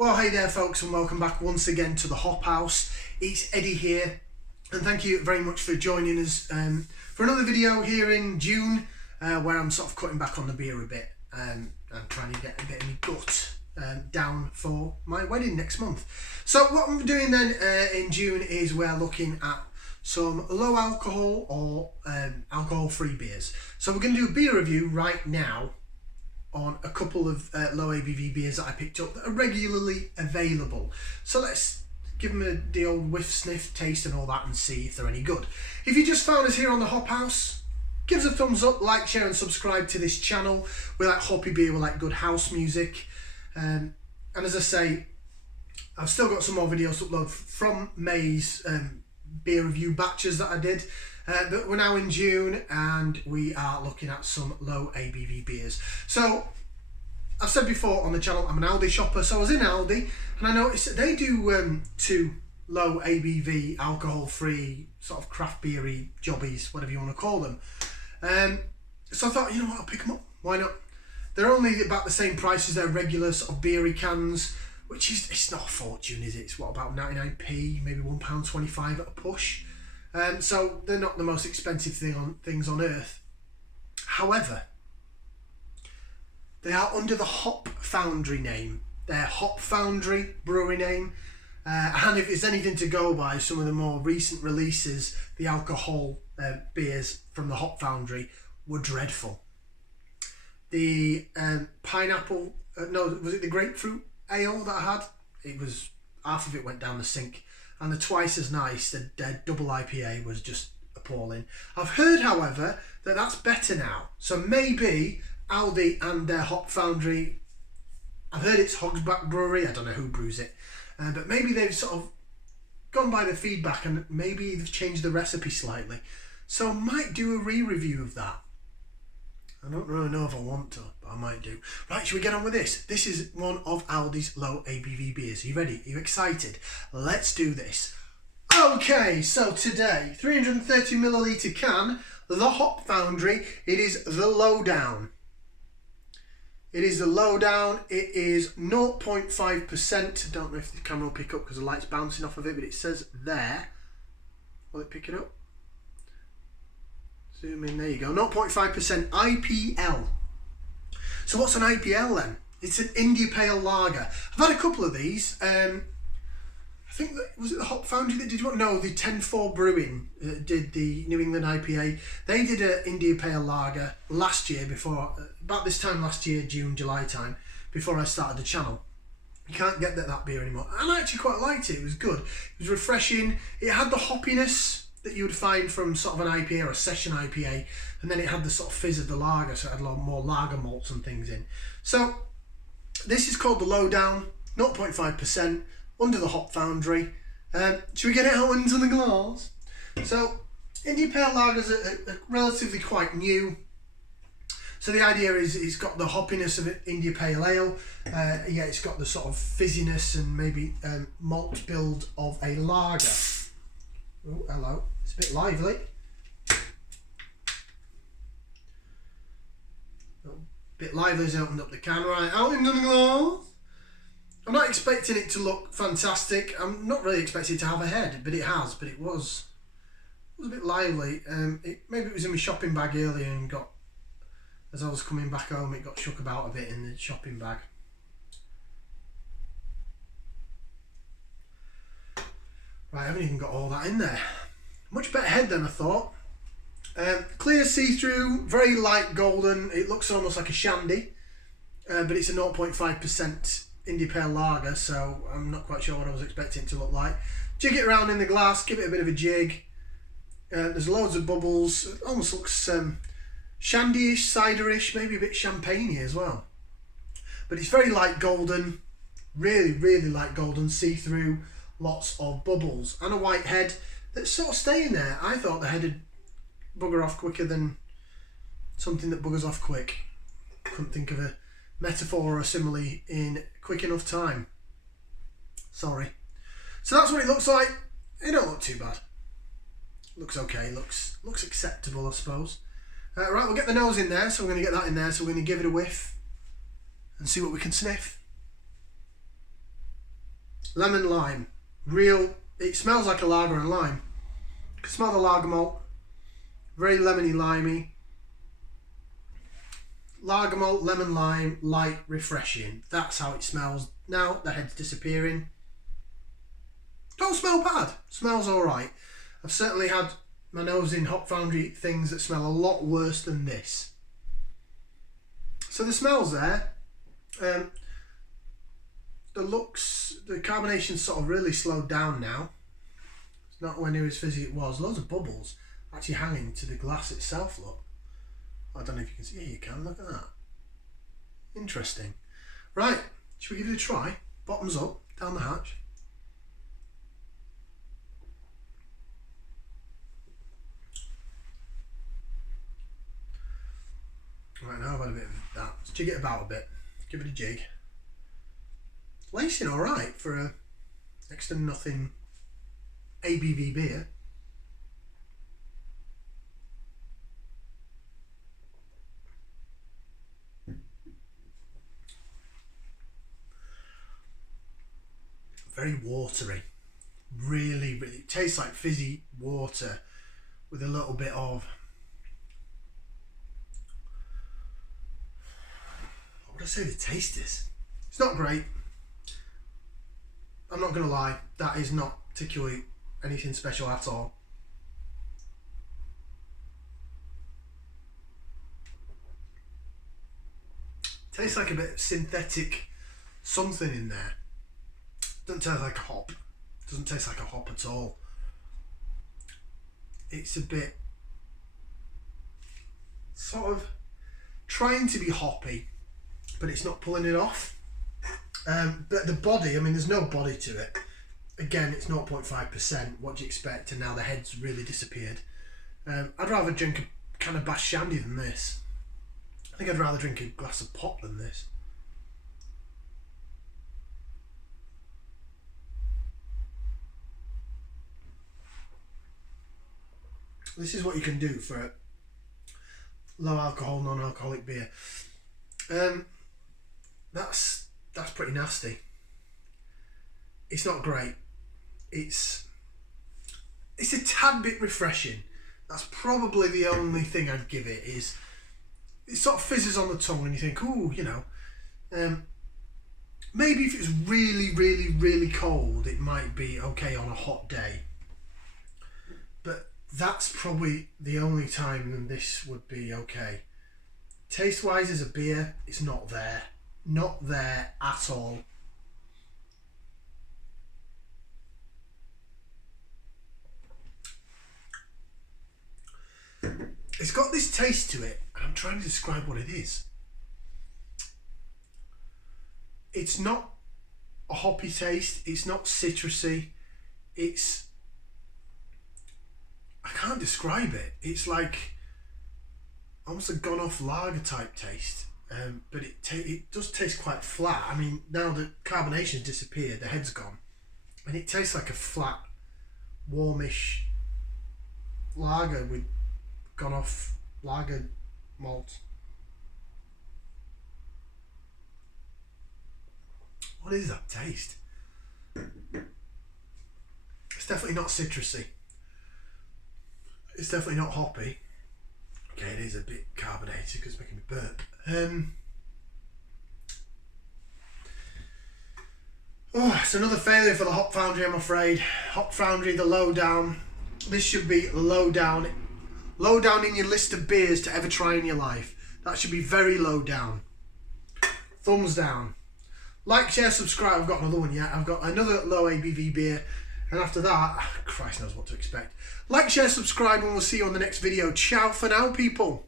Well, hey there folks, and welcome back once again to the Hop House. It's Eddie here, and thank you very much for joining us for another video here in June, where I'm sort of cutting back on the beer a bit and trying to get a bit of my gut down for my wedding next month. So what I'm doing then in June is we're looking at some low alcohol or alcohol-free beers. So we're going to do a beer review right now on a couple of low ABV beers that I picked up that are regularly available. So let's give them the old whiff, sniff, taste and all that and see if they're any good. If you just found us here on the Hop House, give us a thumbs up, like, share and subscribe to this channel. We like hoppy beer, we like good house music. And as I say, I've still got some more videos to upload from May's beer review batches that I did. But we're now in June and we are looking at some low ABV beers. So I've said before on the channel, I'm an Aldi shopper. So I was in Aldi and I noticed that they do two low ABV alcohol-free sort of craft beery jobbies, whatever you want to call them. So I thought, you know what, I'll pick them up. Why not? They're only about the same price as their regular sort of beery cans, which is, it's not a fortune, is it? It's what, about 99p, maybe £1.25 at a push. So they're not the most expensive things on earth. However, they are under the Hop Foundry name. Their Hop Foundry brewery name. And if there's anything to go by, some of the more recent releases, the alcohol beers from the Hop Foundry were dreadful. The pineapple, was it the grapefruit ale that I had? It was, half of it went down the sink. And the twice as nice, the double IPA was just appalling. I've heard, however, that that's better now. So maybe Aldi and their Hop Foundry, I've heard it's Hogsback Brewery, I don't know who brews it, but maybe they've sort of gone by the feedback and maybe they've changed the recipe slightly. So I might do a re-review of that. I don't really know if I want to, but I might do. Right, should we get on with this? This is one of Aldi's low ABV beers. Are you ready? Are you excited? Let's do this. Okay, so today, 330ml can, the Hop Foundry. It is the Lowdown. It is the Lowdown. It is 0.5%. Don't know if the camera will pick up because the light's bouncing off of it, but it says there. Will it pick it up? Zoom in, there you go. 0.5% IPL. So what's an IPL then? It's an India Pale Lager. I've had a couple of these. I think that, was it the Hop Foundry that did one? No, the 10-4 Brewing did the New England IPA. They did an India Pale Lager last year, before, about this time last year, June, July time, before I started the channel. You can't get that beer anymore. And I actually quite liked it. It was good. It was refreshing. It had the hoppiness that you would find from sort of an IPA or a session IPA, and then it had the sort of fizz of the lager, so it had a lot more lager malts and things in. So this is called the Lowdown, 0.5%, under the Hop Foundry. Should we get it out into the glass? So India Pale Lagers are relatively quite new. So the idea is it's got the hoppiness of India Pale Ale, yeah, it's got the sort of fizziness and maybe malt build of a lager. Oh, hello. It's a bit lively. A bit lively as I opened up the can. Right, out into the glass. I'm not expecting it to look fantastic. I'm not really expecting it to have a head, but it has. But it was a bit lively. Maybe it was in my shopping bag earlier and got, as I was coming back home, it got shook about a bit in the shopping bag. Right, I haven't even got all that in there. Much better head than I thought. Clear see-through, very light golden. It looks almost like a shandy, but it's a 0.5% India Pale Lager, so I'm not quite sure what I was expecting it to look like. Jig it around in the glass, give it a bit of a jig. There's loads of bubbles. It almost looks shandy-ish, cider-ish, maybe a bit champagne-y as well. But it's very light golden, really, really light golden, see-through. Lots of bubbles and a white head that's sort of staying there. I thought the head would bugger off quicker than something that buggers off quick. Couldn't think of a metaphor or a simile in quick enough time. Sorry. So that's what it looks like. It don't look too bad. Looks okay. Looks acceptable, I suppose. Right, we'll get the nose in there. So we're going to get that in there. So we're going to give it a whiff and see what we can sniff. lemon lime. Real, it smells like a lager and lime. You can smell the lager malt. Very lemony, limey. Lager malt, lemon lime, light, refreshing. That's how it smells. Now the head's disappearing. Don't smell bad. Smells alright. I've certainly had my nose in Hop Foundry things that smell a lot worse than this. So the smell's there. The looks, the carbonation's sort of really slowed down now. It's not when it was fizzy it was. Loads of bubbles actually hanging to the glass itself, look. I don't know if you can see. Yeah, you can. Look at that. Interesting. Right, should we give it a try? Bottoms up, down the hatch. Right, now I've had a bit of that. Let's jig it about a bit. Give it a jig. Lacing alright for a next to nothing ABV beer. Very watery. Really, really, it tastes like fizzy water with a little bit of, what would I say the taste is? It's not great. I'm not going to lie, that is not particularly anything special at all. Tastes like a bit of synthetic something in there. Doesn't taste like a hop. Doesn't taste like a hop at all. It's a bit sort of trying to be hoppy, but it's not pulling it off. But the body, I mean, there's no body to it. Again, it's 0.5%. What do you expect? And now the head's really disappeared. I'd rather drink a can of Bass Shandy than this. I think I'd rather drink a glass of pop than this. This is what you can do for a low alcohol, non-alcoholic beer. That's pretty nasty. It's not great. It's a tad bit refreshing. That's probably the only thing I'd give it, is it sort of fizzes on the tongue and you think, ooh, you know, maybe if it's really, really, really cold, it might be okay on a hot day. But that's probably the only time when this would be okay. Taste wise as a beer, it's not there. Not there at all. It's got this taste to it, and I'm trying to describe what it is. It's not a hoppy taste, it's not citrusy, it's, I can't describe it. It's like almost a gone off lager type taste, but it does taste quite flat. I mean, now the carbonation's disappeared, the head's gone, and it tastes like a flat, warmish lager with gone off lager malt. What is that taste? It's definitely not citrusy. It's definitely not hoppy. Okay, it is a bit carbonated because it's making me burp. It's another failure for the Hop Foundry, I'm afraid. Hop Foundry, the lowdown. This should be low down in your list of beers to ever try in your life. That should be very low down. Thumbs down. Like, share, subscribe. I've got another one yet. I've got another low ABV beer. And after that, Christ knows what to expect. Like, share, subscribe, and we'll see you on the next video. Ciao for now, people.